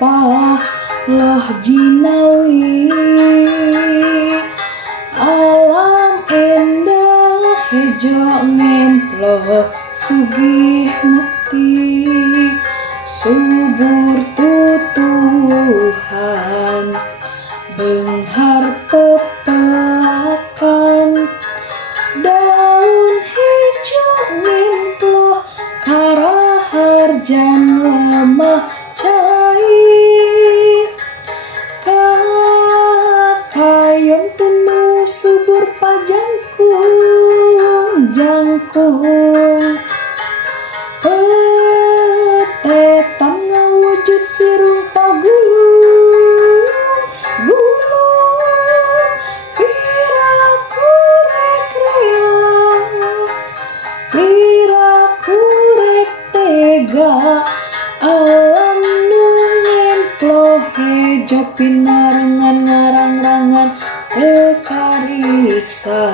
loh jinawi. Alam endah hejo ngemplo sugih mukti, subur tutuhan benghar pepelakan. Daun hejo ngemplo karaharjan lemah cair, kakayong tunu subur pajangkung jangkung. Petetan ngawujud sirung pagulung gulung, piraku rek rela, piraku rek tega. Alam nu ngemplo hejo pinarengan ngarang-rangan teu kariksa.